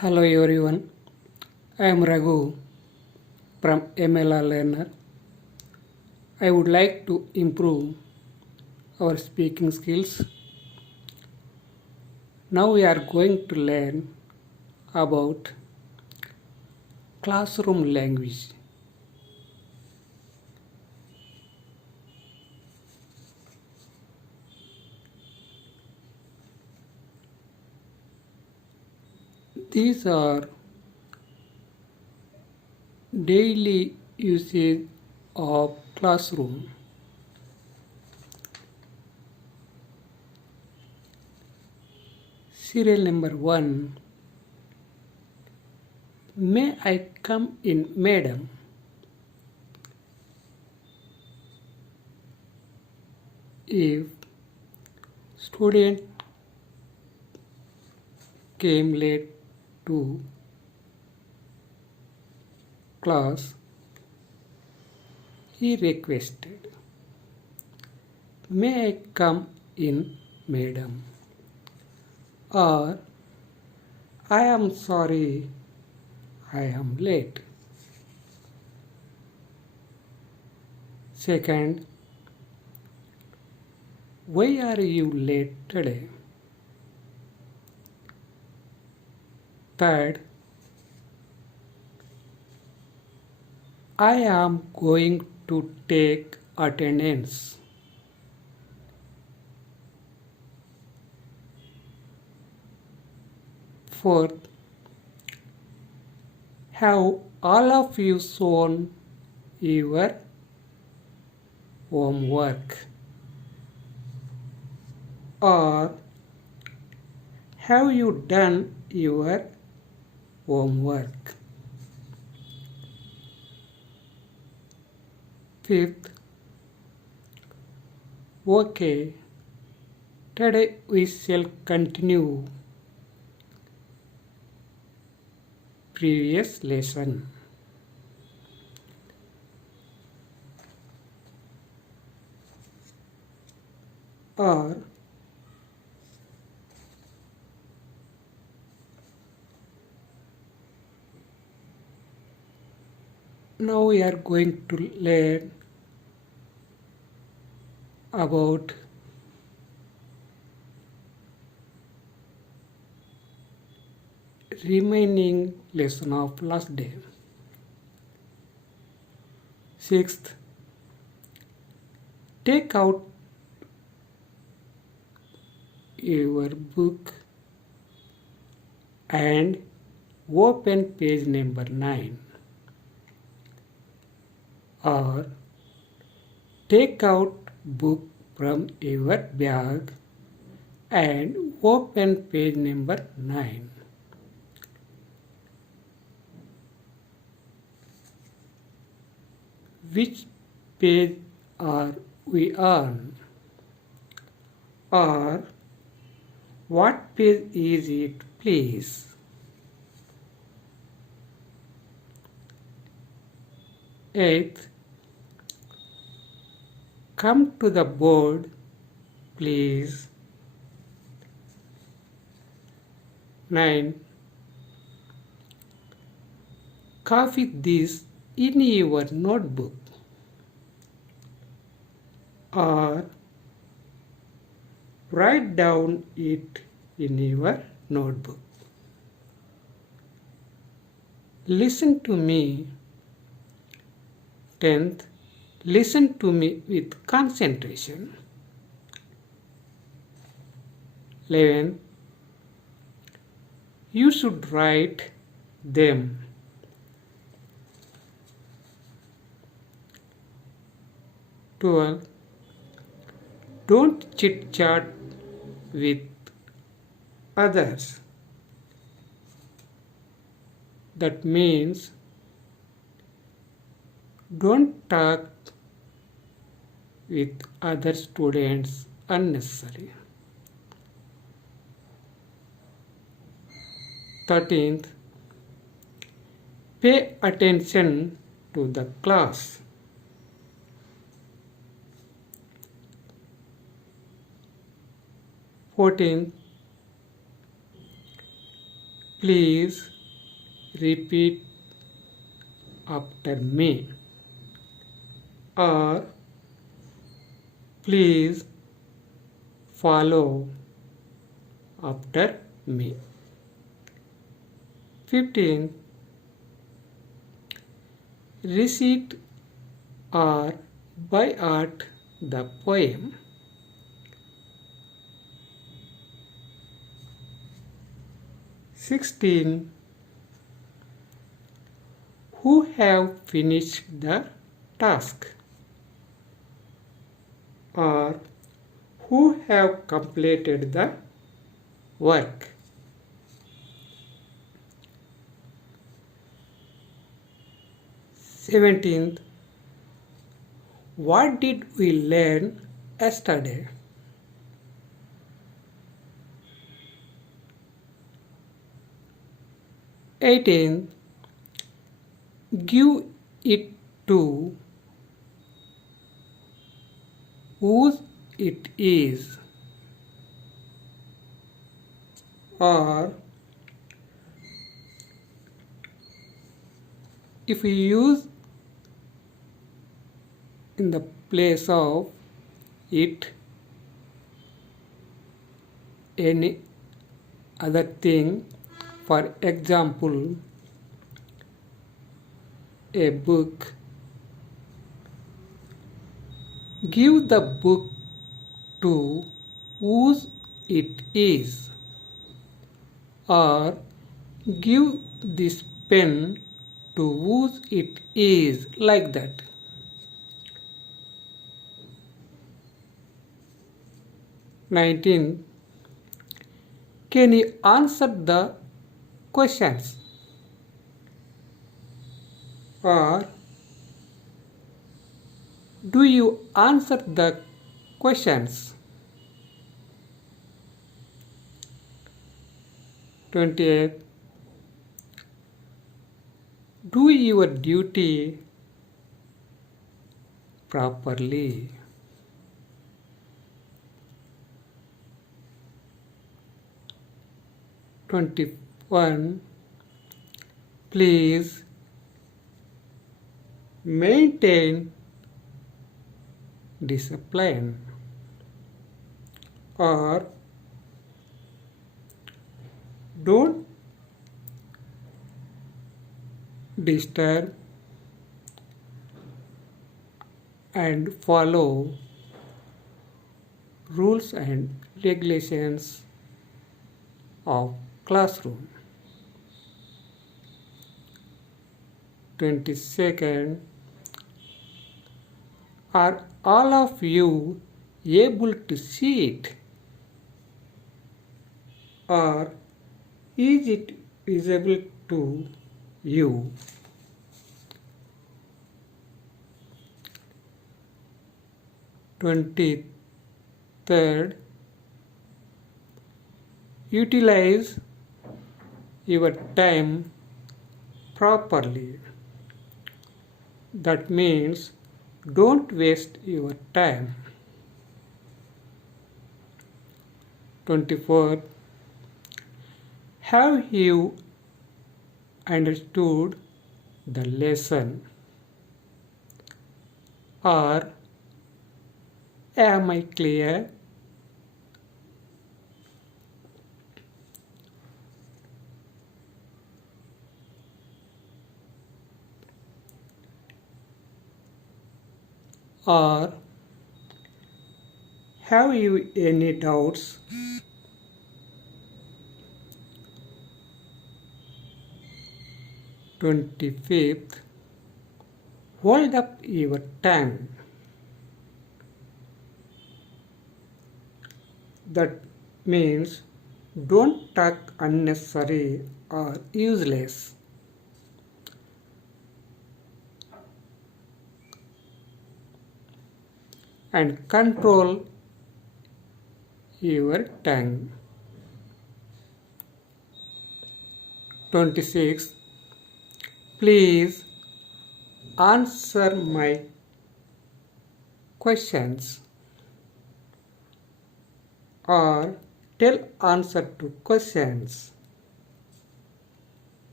Hello everyone, I am Raghu from MLR Learner. I would like to improve our speaking skills. Now we are going to learn about classroom language. These are daily usage of classroom. Serial number 1. May I come in, madam? If student came late to class, he requested, may I come in, madam? Or, I am sorry, I am late. Second, why are you late today? Third, I am going to take attendance. Fourth, have all of you shown your homework? Or have you done your homework? Fifth, okay, today we shall continue previous lesson. Or now we are going to learn about remaining lesson of last day. Sixth, take out your book and open page number 9. Or take out book from your bag and open page number 9. Which page are we on? Or what page is it, please? Eighth, come to the board, please. 9. Copy this in your notebook. Or write down it in your notebook. Listen to me. 10th, listen to me with concentration. 11th, you should write them. 12th, don't chit chat with others. That means don't talk with other students unnecessarily. 13th, pay attention to the class. 14th, Please repeat after me. Or please follow after me. 15. Recite or by heart the poem. 16. Who have finished the task? Or who have completed the work? 17th. What did we learn yesterday? 18th. Give it to whose it is. Or if we use in the place of it any other thing, for example a book, give the book to whose it is. Or give this pen to whose it is, like that. 19. Can you answer the questions? Or do you answer the questions? 28. Do your duty properly. 21. Please maintain discipline. Or don't disturb and follow rules and regulations of classroom. 22nd. Are all of you able to see it? Or is it visible to you? 23rd. Utilize your time properly. That means don't waste your time. 24. Have you understood the lesson? Or am I clear? 'Or have you any doubts? 25th. Hold up your tongue. That means don't talk unnecessary or useless. And control your tongue. 26. Please answer my questions. Or tell answer to questions.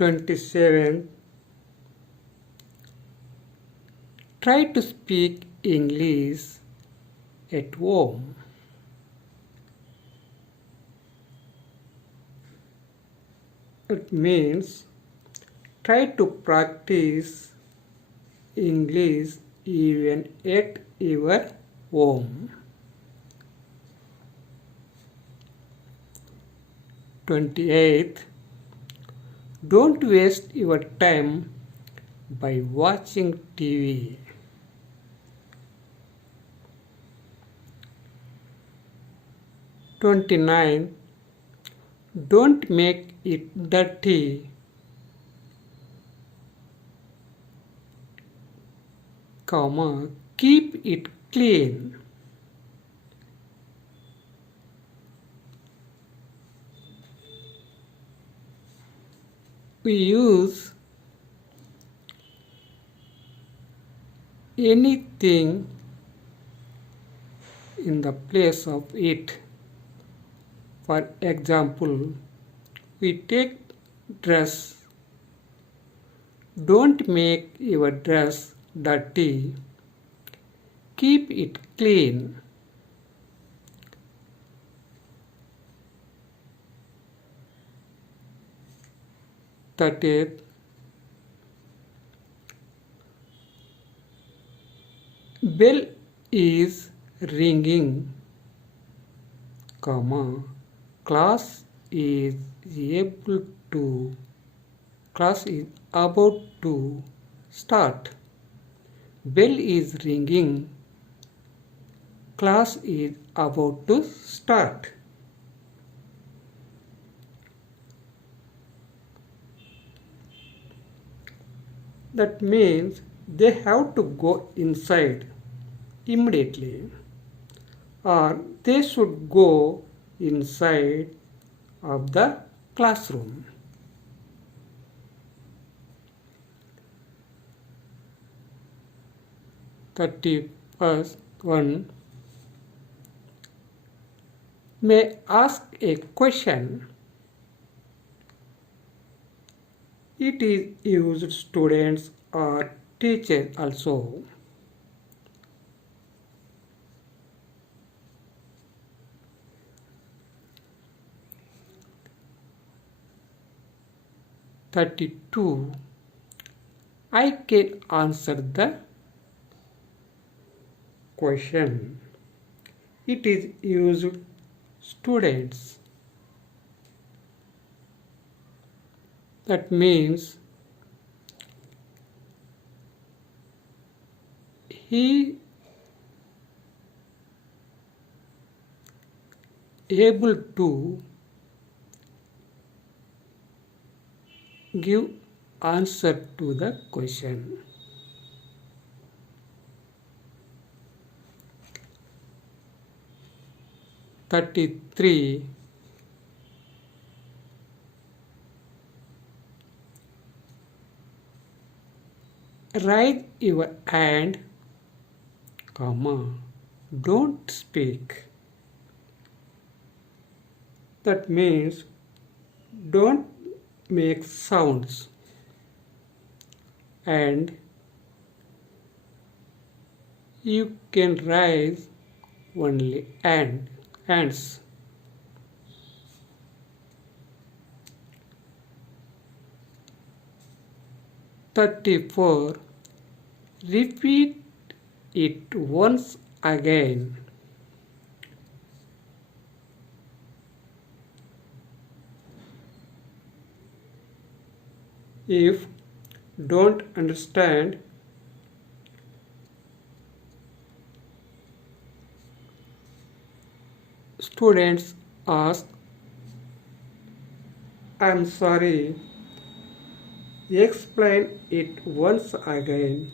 27. Try to speak English at home. It means try to practice English even at your home. 28. Don't waste your time by watching TV. 29. Don't make it dirty. Keep it clean. We use anything in the place of it. For example, we take dress. Don't make your dress dirty. Keep it clean. 30th. Bell is ringing, class is about to start. Bell is ringing, class is about to start. That means they have to go inside immediately, or they should go inside of the classroom. First one, may ask a question. It is used students or teachers also. (32) I can answer the question. It is used students. That means he able to give answer to the question. (33) Raise your hand, don't speak. That means don't make sounds, and you can raise only hands. (34) Repeat it once again. If don't understand, students ask, I'm sorry, explain it once again,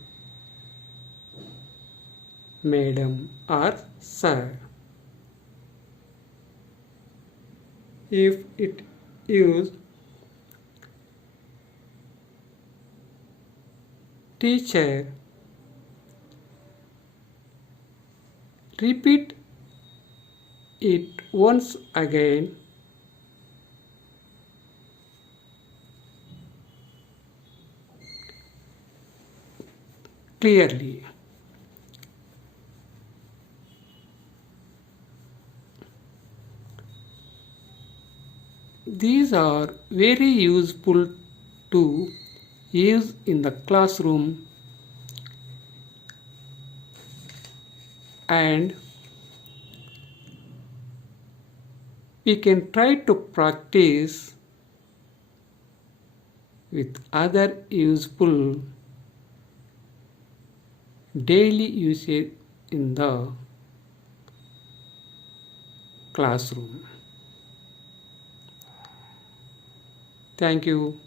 madam or sir. If it is teacher, repeat it once again. clearly. These are very useful to use in the classroom, and we can try to practice with other useful daily usage in the classroom. Thank you.